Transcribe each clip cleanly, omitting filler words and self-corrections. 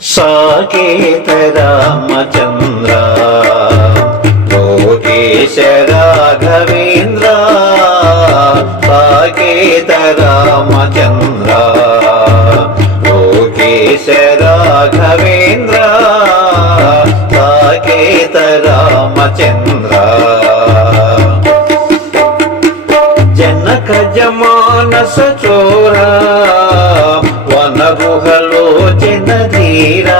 సాకేత రామచంద్ర లోకేశ రాఘవేంద్ర సాకేత రామచంద్ర లోకేశ రాఘవేంద్ర సాకేత రామచంద్ర జనక జమానస చోరా వనగుహలోచన ధీరా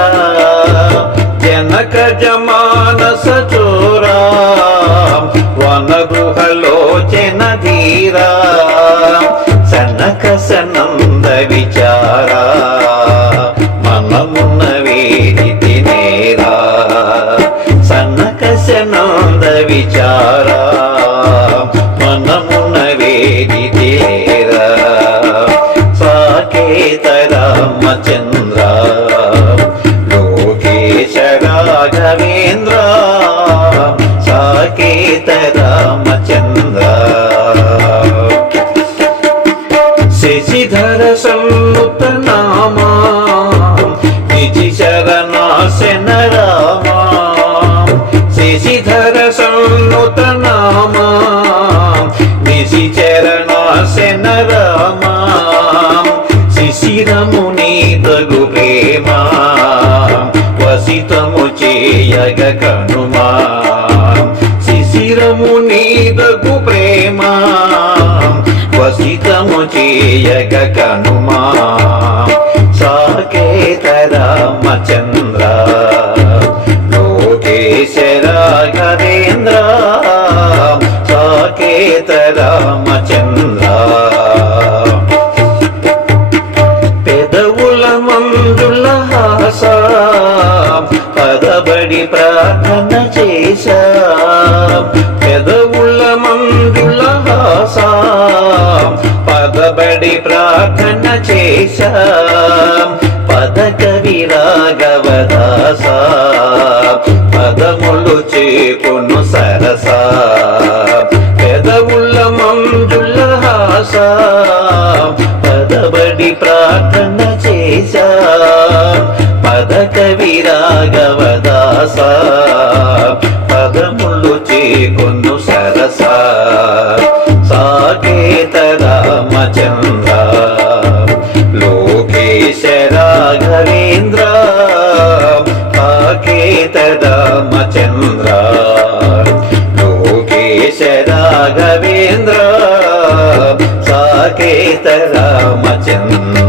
జనక జమానస చోరా వనగుహలోచన ధీరా సనక సనంద విచారా మనమున్న వేదితి నేరా సనక సనంద విచారా మనమున్న వేదితి నేరా సాకేత రామచంద్ర లోకేశ రాఘవేంద్ర సాకేత రామచంద్ర శశిధర సన్నుత నామా నిజి శరణాసన రామా శశిధర సన్నుత నామా నిజి చరణాసన రామా శిశిరముని తగు ప్రేమ వసితము చేయగ కనుమా శిశిరముని తగు ప్రేమ వసితము చేయగ కనుమా సాకేత రామచంద్ర లోకేశ రాఘవేంద్ర సాకేత రామచంద్ర పెదవుల మందుల హాస పదబడి ప్రార్థన చేశా పెదవుల మందుల హాస పదబడి ప్రార్థన చేశా పద కవి రాఘవదాస పదములు చేకొను సరస పెదవుల మంజుల హాస పదబడి ప్రార్థన చేశా పద కవి రాఘవదాస పదములు చేకొను సరస సాకేత రామచంద్ర లోకేశ రాఘవేంద్ర సాకేత రామచంద్ర లోకేశ రాఘవేంద్ర సాకేత రామచంద్ర